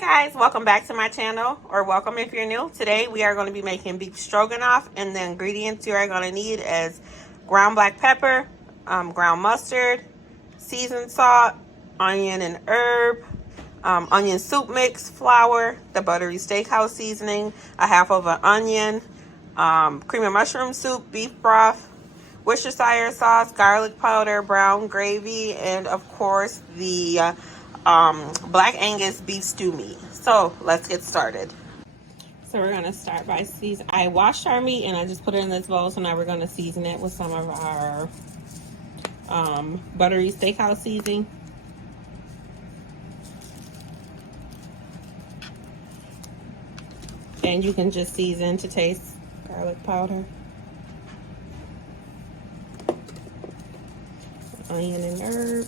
Hi guys, welcome back to my channel, or welcome if you're new. Today we are going to be making beef stroganoff, and the ingredients you are going to need is ground black pepper, ground mustard, seasoned salt, onion and herb, onion soup mix, flour, the buttery steakhouse seasoning, a half of an onion, cream of mushroom soup, beef broth, worcestershire sauce, garlic powder, brown gravy, and of course the black Angus beef stew meat. So let's get started. So we're gonna start by seasoning. I washed our meat and I just put it in this bowl. So now we're gonna season it with some of our buttery steakhouse seasoning. And you can just season to taste. Garlic powder, onion and herb,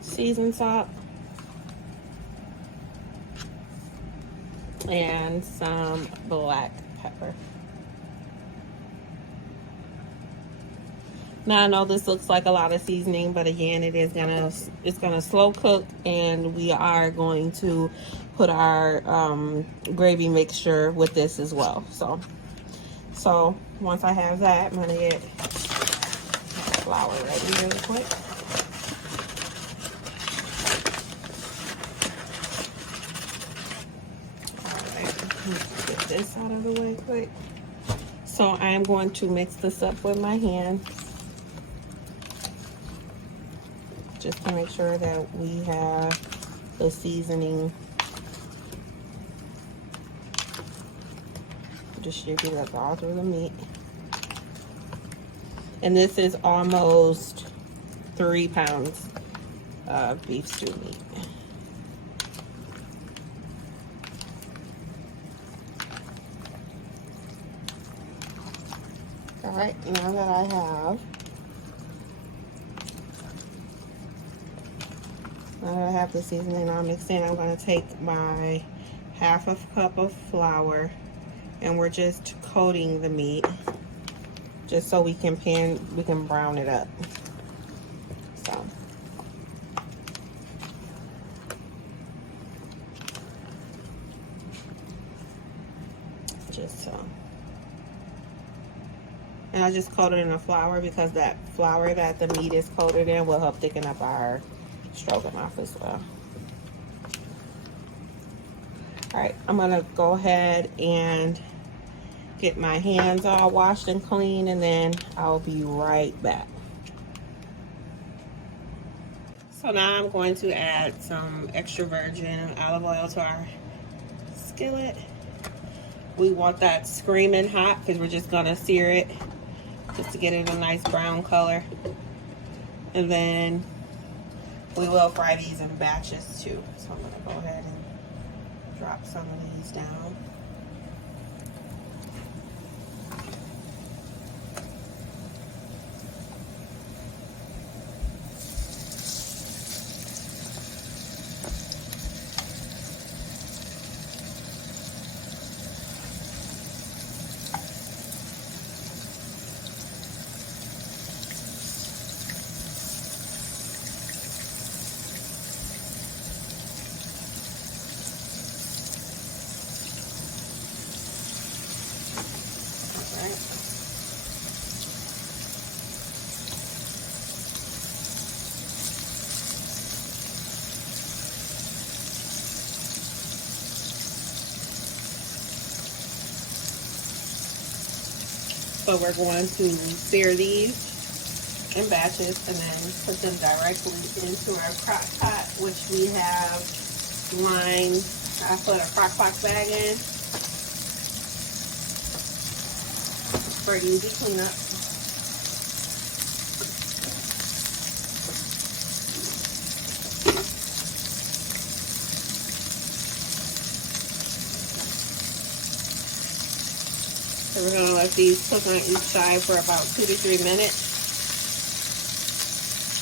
seasoned salt, and some black pepper. Now I know this looks like a lot of seasoning, but again, it's gonna slow cook, and we are going to put our gravy mixture with this as well. So once I have that, I'm gonna get flour ready really quick. Get this out of the way quick. So I am going to mix this up with my hands, just to make sure that we have the seasoning distributed all through the meat. And this is almost 3 pounds of beef stew meat. All right, now that I have the seasoning all mixed in, I'm going to take my half a cup of flour, and we're just coating the meat just so we can brown it up. So just so. And I just coated in the flour because that flour that the meat is coated in will help thicken up our stroganoff as well. All right, I'm gonna go ahead and get my hands all washed and clean, and then I'll be right back. So now I'm going to add some extra virgin olive oil to our skillet. We want that screaming hot because we're just gonna sear it just to get it a nice brown color. And then we will fry these in batches too. So I'm gonna go ahead and drop some of these down. So we're going to sear these in batches and then put them directly into our crock pot, which we have lined. I put a crock pot bag in for easy cleanup. So we're going to let these cook on each side for about 2 to 3 minutes.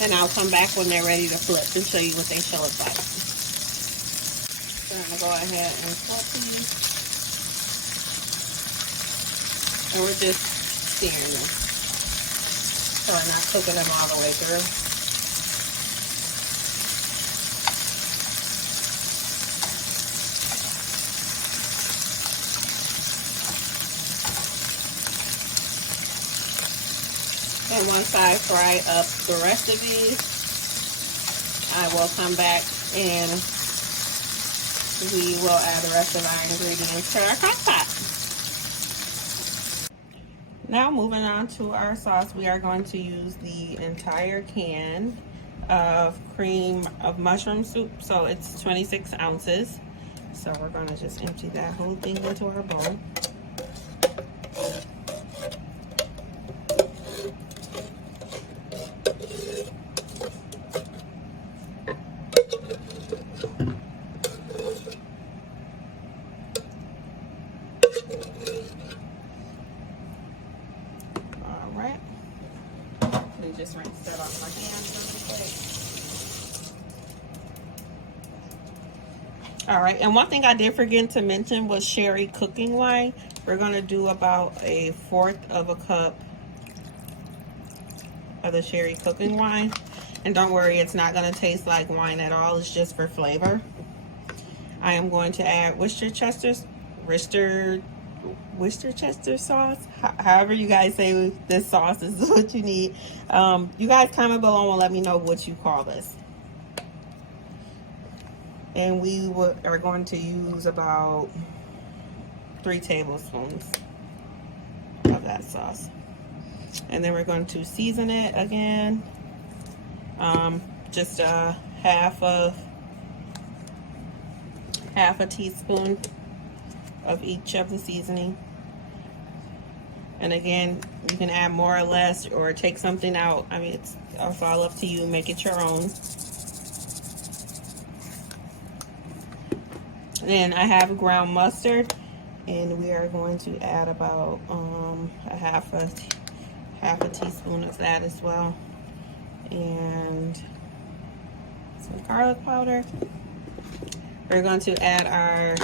And I'll come back when they're ready to flip and show you what they should look like. So I'm going to go ahead and flip these. And we're just searing them. So so we're not cooking them all the way through. And once I fry up the rest of these, I will come back and we will add the rest of our ingredients to our crock pot. Now moving on to our sauce, we are going to use the entire can of cream of mushroom soup. So it's 26 ounces. So we're going to just empty that whole thing into our bowl. Just rinse that off my hands really quick. All right, and one thing I did forget to mention was sherry cooking wine. We're gonna do about 1/4 of a cup of the sherry cooking wine. And don't worry, it's not gonna taste like wine at all. It's just for flavor. I am going to add Worcestershire sauce. However you guys say this sauce is what you need. You guys comment below and let me know what you call this. And we are going to use about 3 tablespoons of that sauce. And then we're going to season it again. Just half a teaspoon of each of the seasoning. And again, you can add more or less or take something out. I mean, it's all up to you. Make it your own. Then I have ground mustard, and we are going to add about a half a teaspoon of that as well, and some garlic powder. We're going to add our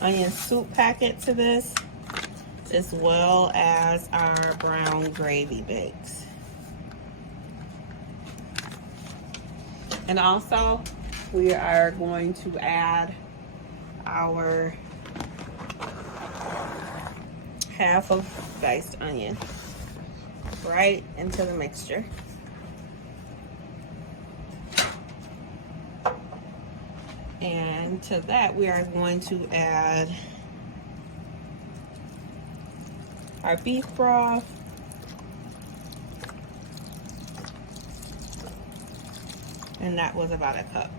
onion soup packet to this, as well as our brown gravy bits. And also, we are going to add our half of diced onion right into the mixture. And to that, we are going to add our beef broth, and that was about a cup.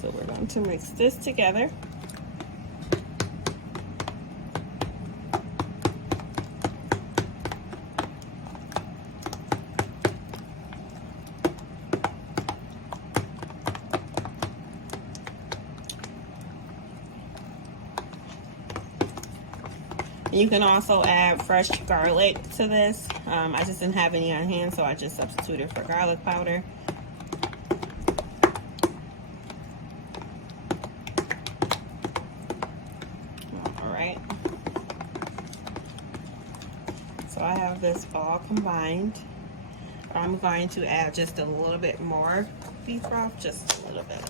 So we're going to mix this together. You can also add fresh garlic to this. I just didn't have any on hand, so I just substituted for garlic powder. All right. So I have this all combined. I'm going to add just a little bit more beef broth, just a little bit.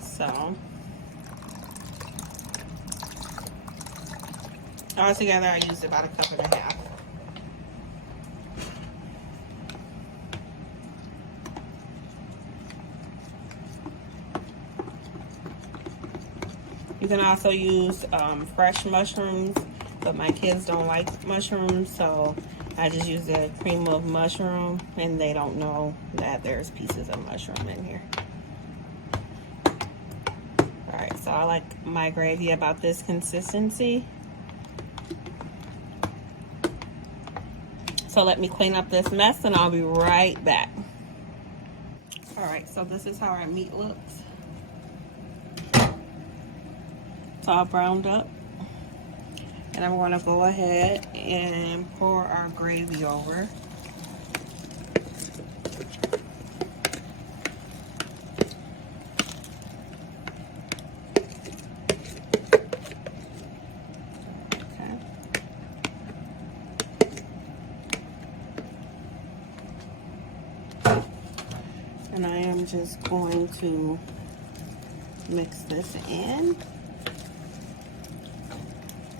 So altogether, I used about a cup and a half. You can also use fresh mushrooms, but my kids don't like mushrooms, so I just use a cream of mushroom, and they don't know that there's pieces of mushroom in here. All right, so I like my gravy about this consistency. So let me clean up this mess and I'll be right back. All right, so this is how our meat looks. It's all browned up. And I'm gonna go ahead and pour our gravy over. And I am just going to mix this in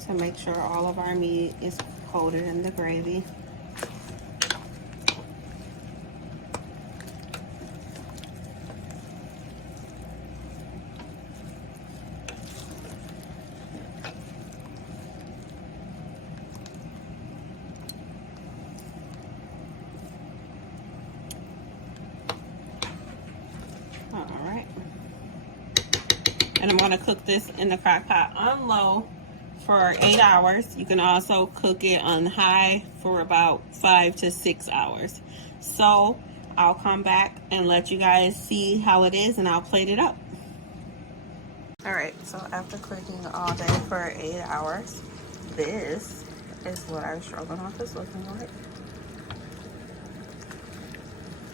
to make sure all of our meat is coated in the gravy. Alright. And I'm going to cook this in the crock pot on low for 8 hours. You can also cook it on high for about 5 to 6 hours. So I'll come back and let you guys see how it is, and I'll plate it up. Alright, so after cooking all day for 8 hours, this is what our stroganoff is looking like.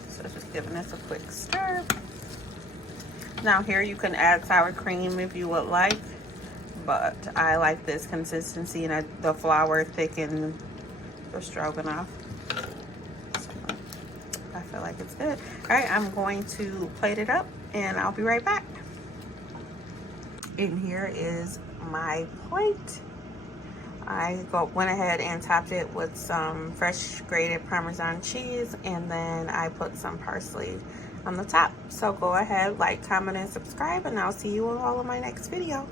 So just giving this a quick stir. Now here you can add sour cream if you would like, but I like this consistency, and the flour thickened the stroganoff. So I feel like it's good. All right, I'm going to plate it up and I'll be right back. And here is my plate. I went ahead and topped it with some fresh grated Parmesan cheese, and then I put some parsley on the top. So go ahead, like, comment, and subscribe, and I'll see you in all of my next video.